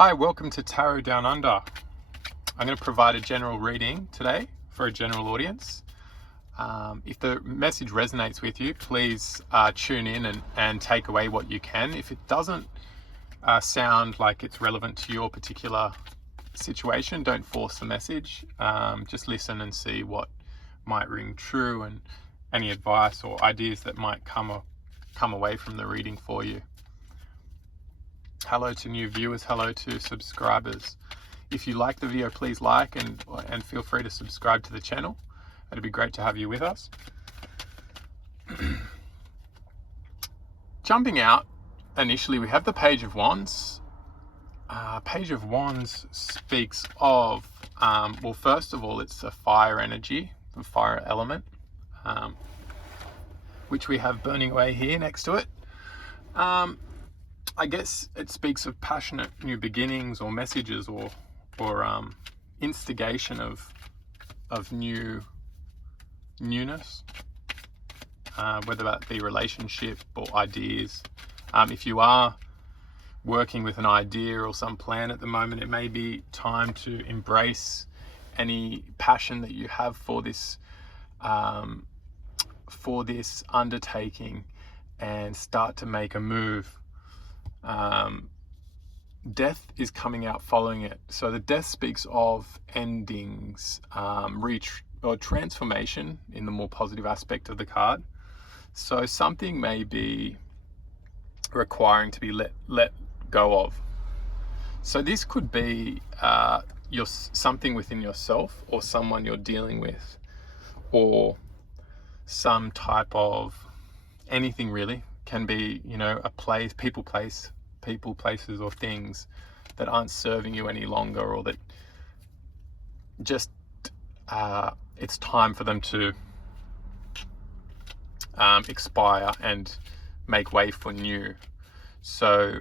Hi, welcome to Tarot Down Under. I'm going to provide a general reading today for a general audience. If the message resonates with you, please tune in and take away what you can. If it doesn't sound like it's relevant to your particular situation, don't force the message. Just listen and see what might ring true and any advice or ideas that might come away from the reading for you. Hello to new viewers, hello to subscribers. If you like the video, please like and feel free to subscribe to the channel. It'd be great to have you with us. Jumping out, initially we have the Page of Wands. Page of Wands speaks of, well, first of all, it's a fire energy, the fire element, which we have burning away here next to it. I guess it speaks of passionate new beginnings or messages or instigation of newness, whether that be relationship or ideas. If you are working with an idea or some plan at the moment, it may be time to embrace any passion that you have for this undertaking and start to make a move. Death is coming out following it. So the death speaks of endings, or transformation in the more positive aspect of the card. So something may be requiring to be let go of. So this could be something within yourself or someone you're dealing with, or some type of anything really. Can be, a place, people, places or things that aren't serving you any longer, or that just it's time for them to expire and make way for new. So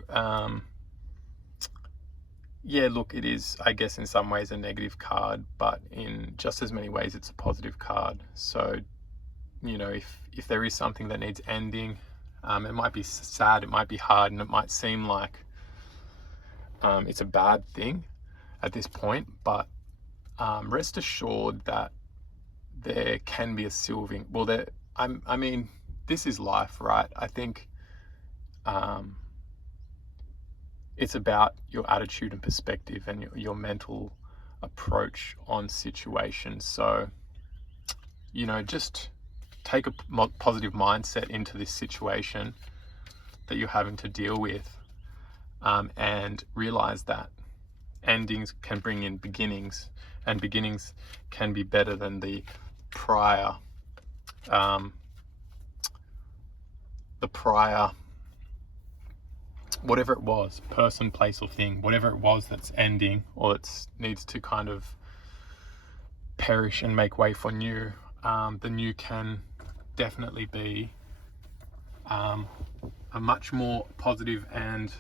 yeah, look, it is, I guess, in some ways a negative card, but in just as many ways it's a positive card. So if there is something that needs ending, it might be sad, it might be hard, and it might seem like it's a bad thing at this point, but rest assured that there can be a silver. Well, I mean, this is life, right? I think it's about your attitude and perspective and your mental approach on situations. So, just take a positive mindset into this situation that you're having to deal with, and realize that endings can bring in beginnings, and beginnings can be better than the prior whatever it was, person, place or thing, whatever it was that's ending or it needs to kind of perish and make way for new. The new can definitely be a much more positive and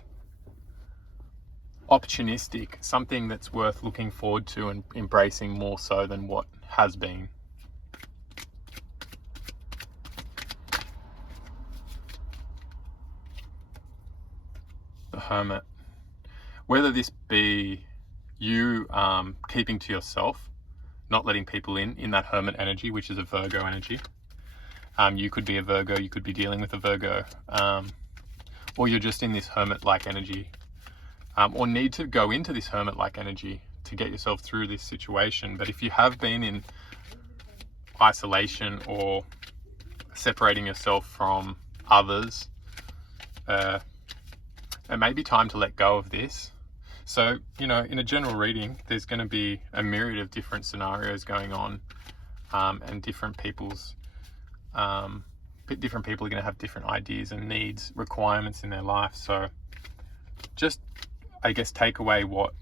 opportunistic, something that's worth looking forward to and embracing more so than what has been. The Hermit. Whether this be you keeping to yourself, not letting people in that Hermit energy, which is a Virgo energy. You could be a Virgo, you could be dealing with a Virgo, or you're just in this Hermit-like energy, or need to go into this Hermit-like energy to get yourself through this situation. But if you have been in isolation or separating yourself from others, it may be time to let go of this. So, in a general reading, there's going to be a myriad of different scenarios going on, and different people are going to have different ideas and needs, requirements in their life. So just, I guess, take away what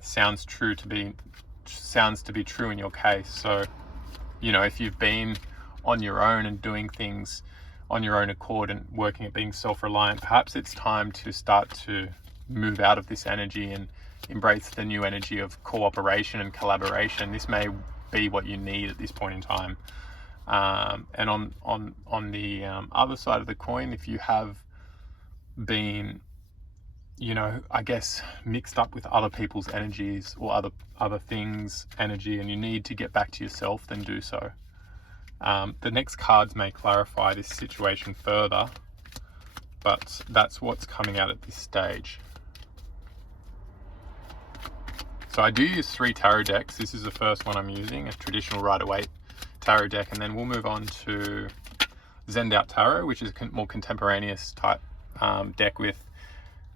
sounds to be true in your case. So, if you've been on your own and doing things on your own accord and working at being self-reliant, perhaps it's time to start to move out of this energy and embrace the new energy of cooperation and collaboration. This may be what you need at this point in time. And on the other side of the coin, if you have been you know, I guess mixed up with other people's energies or other things energy, and you need to get back to yourself, then do so. The next cards may clarify this situation further, but that's what's coming out at this stage. So I do use 3 tarot decks. This is the first one I'm using, a traditional Rider-Waite tarot deck, and then we'll move on to Zend Out Tarot, which is a more contemporaneous type deck with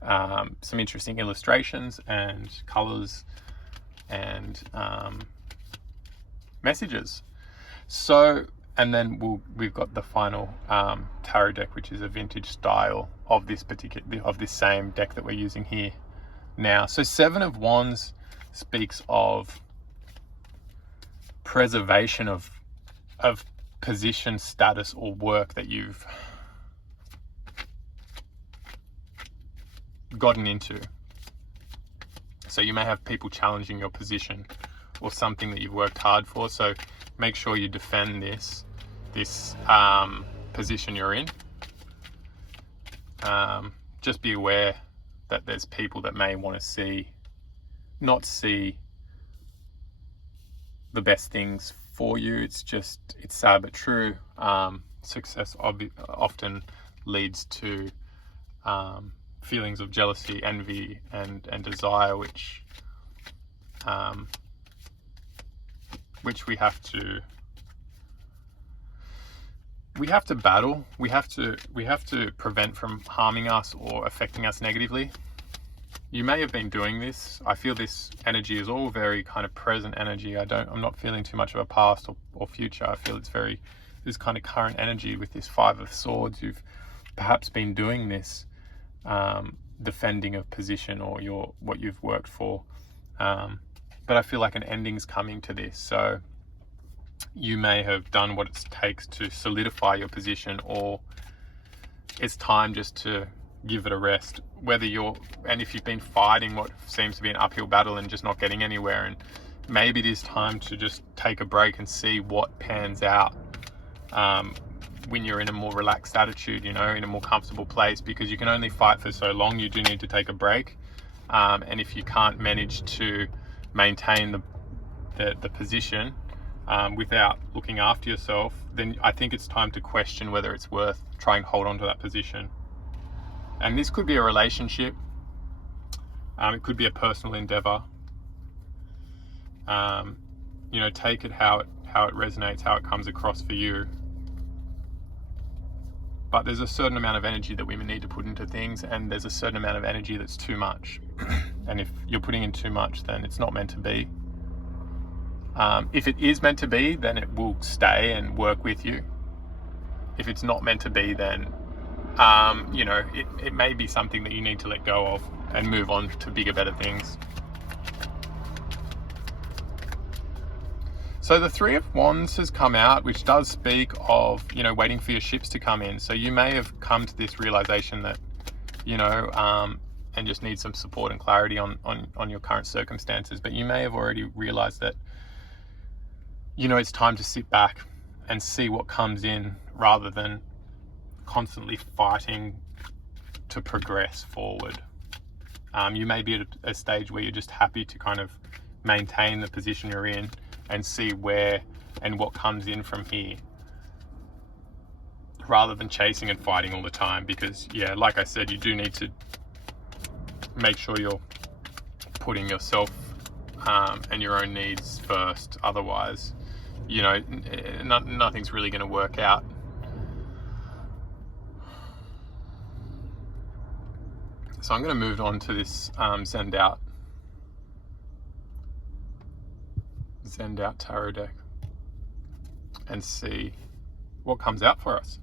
some interesting illustrations and colors and messages. So, and then we've got the final tarot deck, which is a vintage style of this same deck that we're using here now. So 7 of Wands speaks of preservation of position, status, or work that you've gotten into. So you may have people challenging your position or something that you've worked hard for. So make sure you defend this position you're in. Just be aware that there's people that may want to not see the best things for you. It's sad but true. Success often leads to feelings of jealousy, envy, and desire, which we have to battle. We have to prevent from harming us or affecting us negatively. You may have been doing this. I feel this energy is all very kind of present energy. I'm not feeling too much of a past or future. I feel it's this kind of current energy with this 5 of Swords. You've perhaps been doing this defending of position or what you've worked for. But I feel like an ending's coming to this. So you may have done what it takes to solidify your position, or it's time just to give it a rest. And if you've been fighting what seems to be an uphill battle and just not getting anywhere, and maybe it is time to just take a break and see what pans out when you're in a more relaxed attitude, in a more comfortable place, because you can only fight for so long. You do need to take a break. And if you can't manage to maintain the position without looking after yourself, then I think it's time to question whether it's worth trying to hold on to that position. And this could be a relationship. It could be a personal endeavor. Take it how it resonates, how it comes across for you. But there's a certain amount of energy that we need to put into things, and there's a certain amount of energy that's too much. And if you're putting in too much, then it's not meant to be. If it is meant to be, then it will stay and work with you. If it's not meant to be, then it may be something that you need to let go of and move on to bigger, better things. So the 3 of Wands has come out, which does speak of, waiting for your ships to come in. So you may have come to this realization that, and just need some support and clarity on your current circumstances. But you may have already realized that, it's time to sit back and see what comes in, rather than constantly fighting to progress forward. You may be at a stage where you're just happy to kind of maintain the position you're in and see where and what comes in from here, rather than chasing and fighting all the time. Because like I said, you do need to make sure you're putting yourself and your own needs first. Otherwise, nothing's really going to work out. So I'm going to move on to this Zend Out tarot deck and see what comes out for us.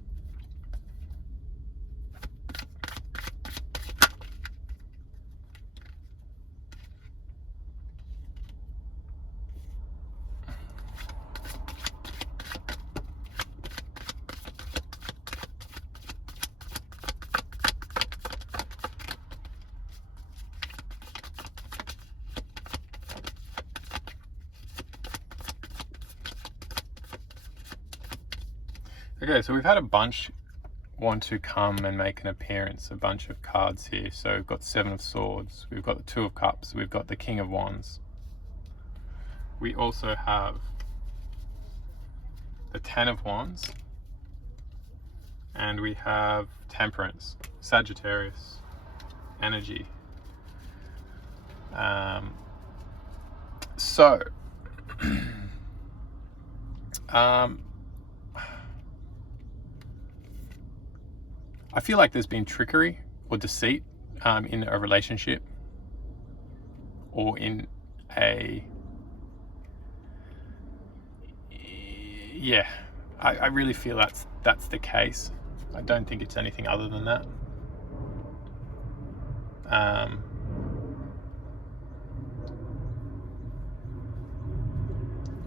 Okay, so we've had a bunch want to come and make an appearance. A bunch of cards here. So we've got 7 of Swords, we've got the 2 of Cups, we've got the King of Wands. We also have the 10 of Wands, and we have Temperance, Sagittarius energy. So I feel like there's been trickery or deceit in a relationship, or in a, yeah, I really feel that's the case. I don't think it's anything other than that.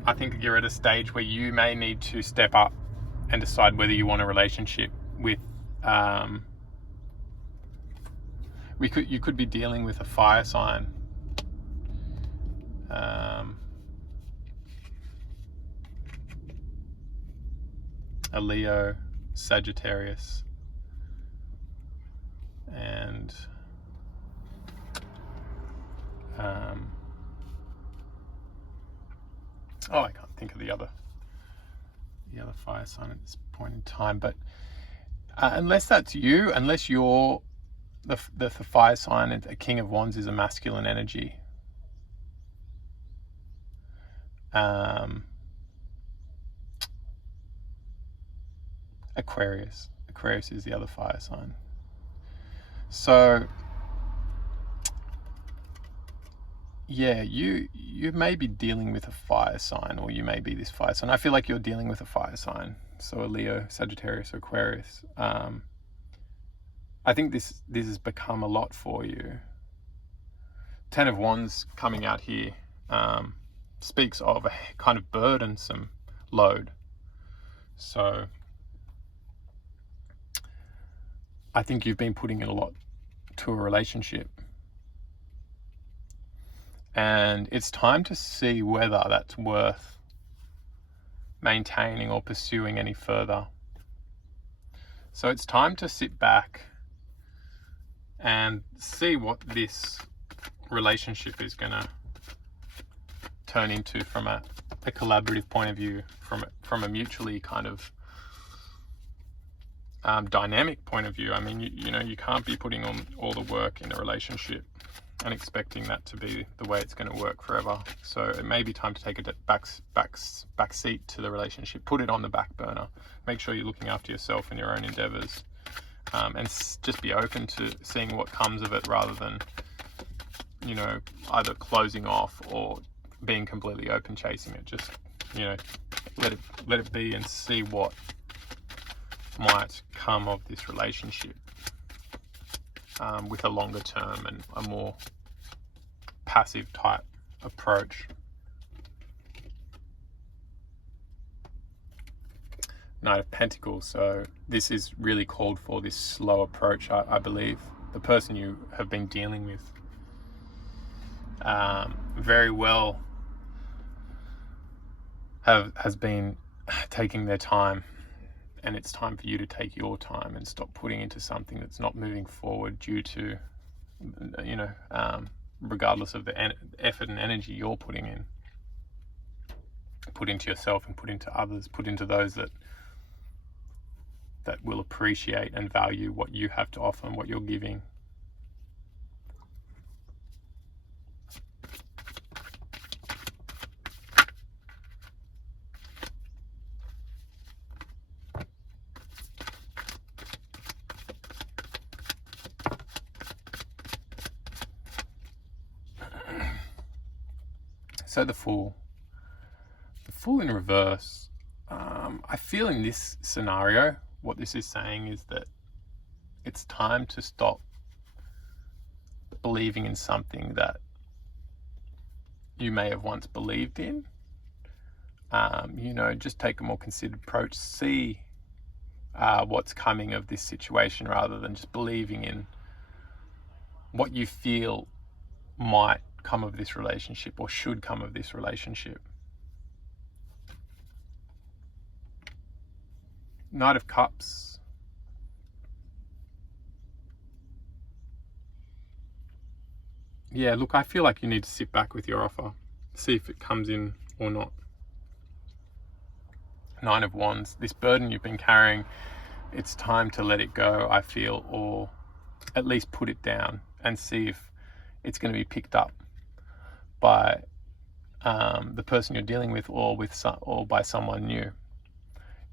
I think you're at a stage where you may need to step up and decide whether you want a relationship with, you could be dealing with a fire sign, a Leo, Sagittarius, and I can't think of the other fire sign at this point in time. But unless that's you, unless you're the fire sign, and the King of Wands is a masculine energy. Aquarius is the other fire sign. So yeah, you may be dealing with a fire sign, or you may be this fire sign. I feel like you're dealing with a fire sign. So a Leo, Sagittarius, Aquarius. I think this has become a lot for you. 10 of Wands coming out here speaks of a kind of burdensome load. So I think you've been putting in a lot to a relationship, and it's time to see whether that's worth maintaining or pursuing any further. So it's time to sit back and see what this relationship is going to turn into from a collaborative point of view, from a mutually kind of dynamic point of view. I mean, you can't be putting on all the work in a relationship and expecting that to be the way it's going to work forever. So it may be time to take a back seat to the relationship, put it on the back burner, make sure you're looking after yourself and your own endeavors, and just be open to seeing what comes of it, rather than either closing off or being completely open chasing it. Just let it be and see what might come of this relationship, with a longer term and a more passive type approach. Knight of Pentacles. So this is really called for this slow approach. I believe the person you have been dealing with very well has been taking their time, and it's time for you to take your time and stop putting into something that's not moving forward due to, regardless of the effort and energy you're putting in. Put into yourself and put into others, put into those that will appreciate and value what you have to offer and what you're giving. So the Fool in reverse. I feel in this scenario, what this is saying is that it's time to stop believing in something that you may have once believed in. Just take a more considered approach. See what's coming of this situation, rather than just believing in what you feel might come of this relationship or should come of this relationship. Knight of Cups yeah, look, I feel like you need to sit back with your offer, see if it comes in or not. Nine of Wands, this burden you've been carrying, it's time to let it go, I feel, or at least put it down and see if it's going to be picked up by the person you're dealing with, or by someone new.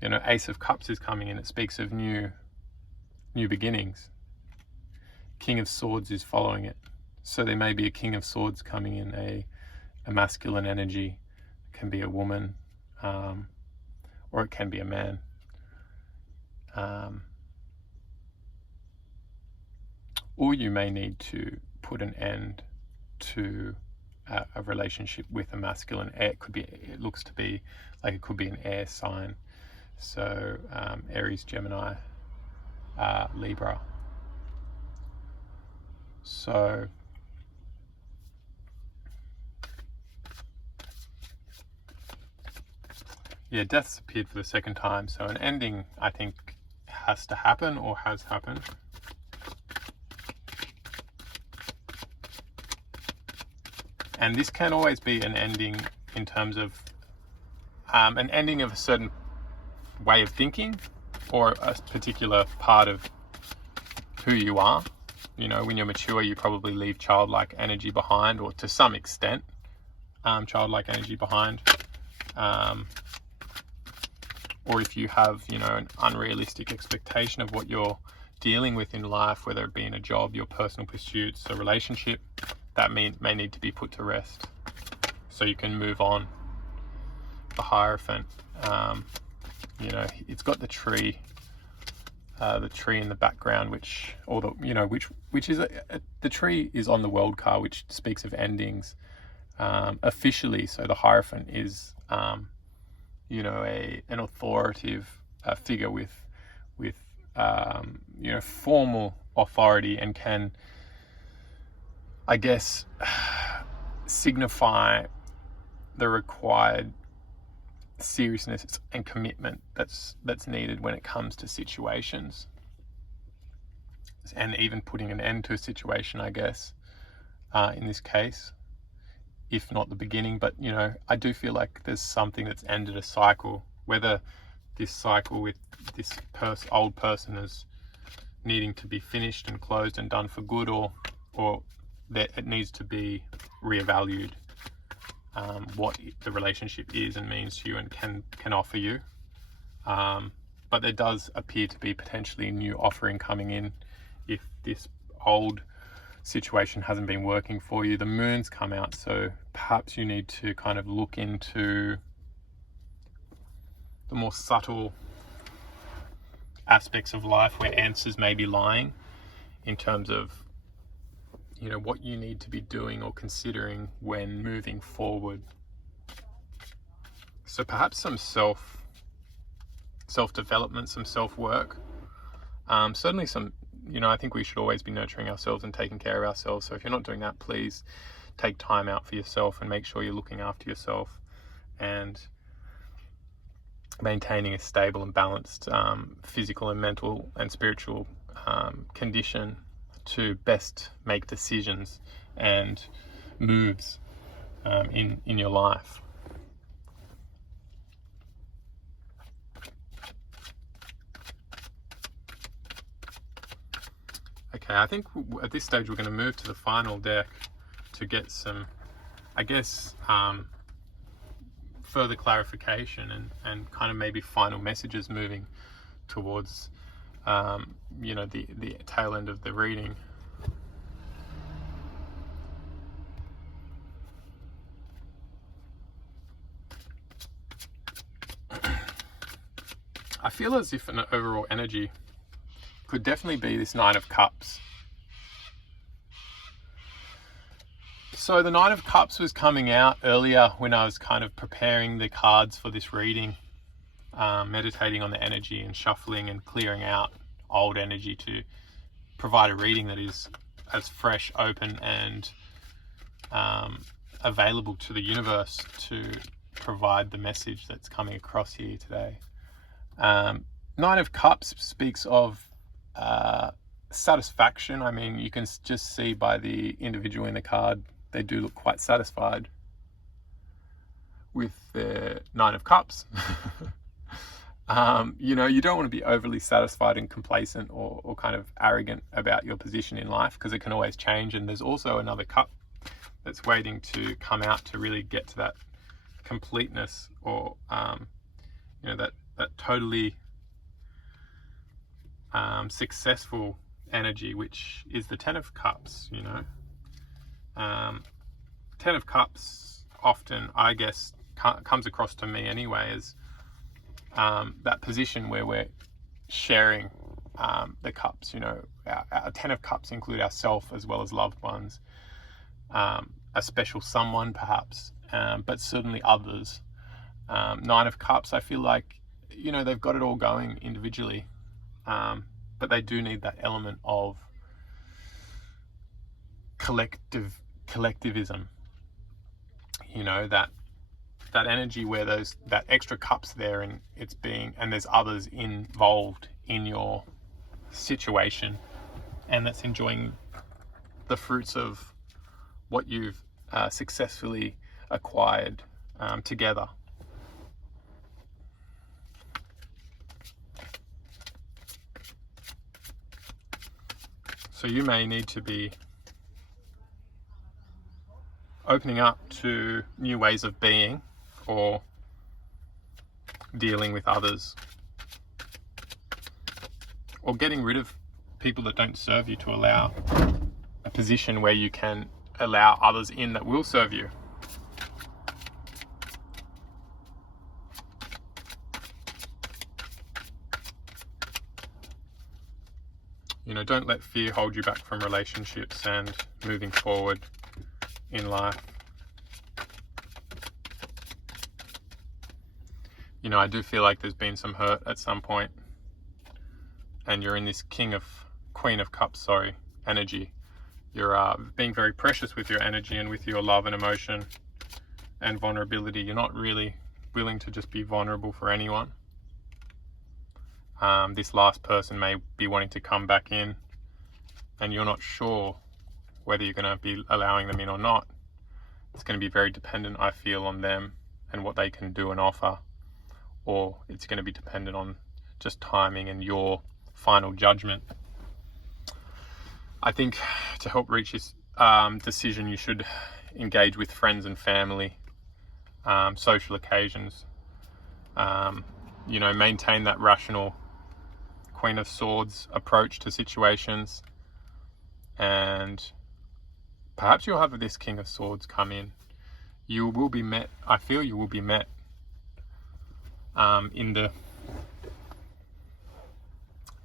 You know, Ace of Cups is coming in. It speaks of new beginnings. King of Swords is following it. So there may be a King of Swords coming in, a masculine energy. It can be a woman, or it can be a man. Or you may need to put an end to a relationship with a masculine air. It looks to be like it could be an air sign. So Aries, Gemini, Libra. So yeah, Death's appeared for the second time. So an ending, I think, has to happen or has happened. And this can always be an ending in terms of an ending of a certain way of thinking, or a particular part of who you are. You know, when you're mature, you probably leave childlike energy behind, or to some extent, childlike energy behind. Or if you have, you know, an unrealistic expectation of what you're dealing with in life, whether it be in a job, your personal pursuits, a relationship, that may need to be put to rest so you can move on. The Hierophant, you know, it's got the tree in the background, which is the tree is on the World card, which speaks of endings officially. So the Hierophant is you know, an authoritative figure with you know, formal authority, and can, I guess, signify the required seriousness and commitment that's needed when it comes to situations, and even putting an end to a situation, I guess, in this case, if not the beginning. But, you know, I do feel like there's something that's ended a cycle, whether this cycle with this old person is needing to be finished and closed and done for good, or that it needs to be reevaluated, what the relationship is and means to you and can offer you. But there does appear to be potentially a new offering coming in if this old situation hasn't been working for you. The Moon's come out, so perhaps you need to kind of look into the more subtle aspects of life where answers may be lying, in terms of, you know, what you need to be doing or considering when moving forward. So perhaps some self-development, some self-work, certainly some, you know, I think we should always be nurturing ourselves and taking care of ourselves. So if you're not doing that, please take time out for yourself and make sure you're looking after yourself and maintaining a stable and balanced physical and mental and spiritual condition to best make decisions and moves in your life. Okay, I think at this stage we're going to move to the final deck to get some, I guess, further clarification and kind of maybe final messages moving towards, you know, the tail end of the reading. I feel as if an overall energy could definitely be this Nine of Cups. So the Nine of Cups was coming out earlier when I was kind of preparing the cards for this reading, meditating on the energy and shuffling and clearing out old energy to provide a reading that is as fresh, open, and available to the universe to provide the message that's coming across here today. Nine of Cups speaks of Satisfaction, I mean, you can just see by the individual in the card, they do look quite satisfied with their Nine of Cups. You know, you don't want to be overly satisfied and complacent or kind of arrogant about your position in life, because it can always change. And there's also another cup that's waiting to come out to really get to that completeness, or you know, that totally successful energy, which is the Ten of Cups. You know, Ten of Cups often, I guess, comes across to me anyway as that position where we're sharing the cups. You know, our Ten of Cups include ourselves as well as loved ones, a special someone perhaps, but certainly others. Nine of Cups, I feel like, you know, they've got it all going individually, but they do need that element of collectivism. You know, that energy where that extra cup's there, and there's others involved in your situation, and that's enjoying the fruits of what you've successfully acquired together. So you may need to be opening up to new ways of being or dealing with others, or getting rid of people that don't serve you to allow a position where you can allow others in that will serve you. You know, don't let fear hold you back from relationships and moving forward in life. You know, I do feel like there's been some hurt at some point, and you're in this Queen of Cups, energy. You're being very precious with your energy and with your love and emotion and vulnerability. You're not really willing to just be vulnerable for anyone. This last person may be wanting to come back in, and you're not sure whether you're going to be allowing them in or not. It's going to be very dependent, I feel, on them and what they can do and offer, or it's going to be dependent on just timing and your final judgment. I think to help reach this decision, you should engage with friends and family, social occasions. You know, maintain that rational Queen of Swords approach to situations, and perhaps you'll have this King of Swords come in. You will be met, I feel you will be met in the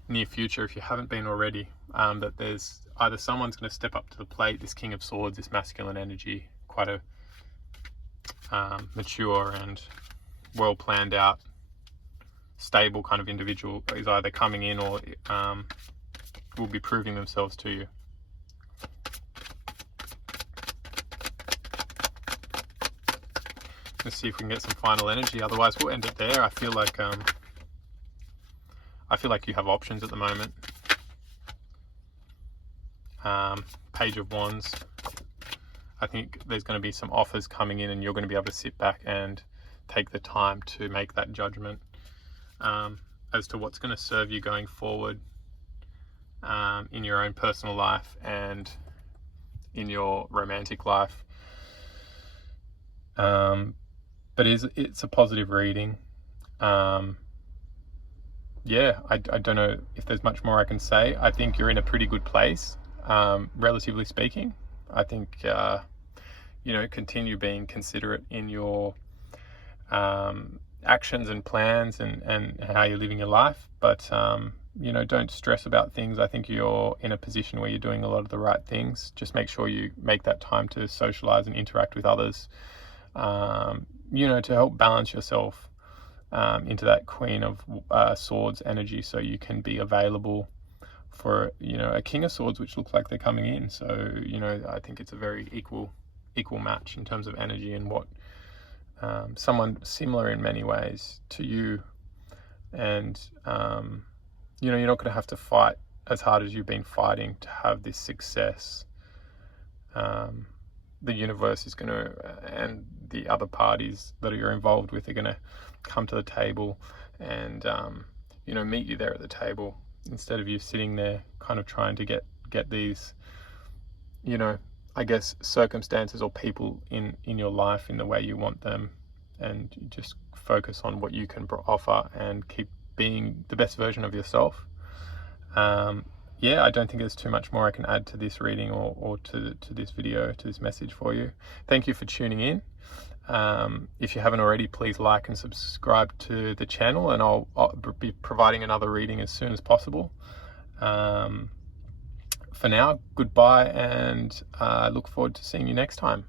near future, if you haven't been already, that there's either someone's going to step up to the plate, this King of Swords, this masculine energy, quite a mature and well planned out, stable kind of individual, is either coming in or will be proving themselves to you. Let's see if we can get some final energy. Otherwise, we'll end it there. I feel like you have options at the moment. Page of Wands. I think there's going to be some offers coming in, and you're going to be able to sit back and take the time to make that judgment as to what's going to serve you going forward in your own personal life and in your romantic life. But it's a positive reading. Yeah, I don't know if there's much more I can say. I think you're in a pretty good place, relatively speaking. I think, you know, continue being considerate in your actions and plans and how you're living your life. But, you know, don't stress about things. I think you're in a position where you're doing a lot of the right things. Just make sure you make that time to socialize and interact with others, you know, to help balance yourself into that Queen of Swords energy, so you can be available for, you know, a King of Swords, which looks like they're coming in. So, you know, I think it's a very equal match in terms of energy, and what someone similar in many ways to you. And you know, you're not going to have to fight as hard as you've been fighting to have this success, the universe is going to, and the other parties that you're involved with are going to come to the table and, you know, meet you there at the table, instead of you sitting there kind of trying to get these, you know, I guess, circumstances or people in your life in the way you want them, and you just focus on what you can offer and keep being the best version of yourself. Yeah, I don't think there's too much more I can add to this reading or to this video, to this message for you. Thank you for tuning in. If you haven't already, please like and subscribe to the channel, and I'll be providing another reading as soon as possible. For now, goodbye, and I look forward to seeing you next time.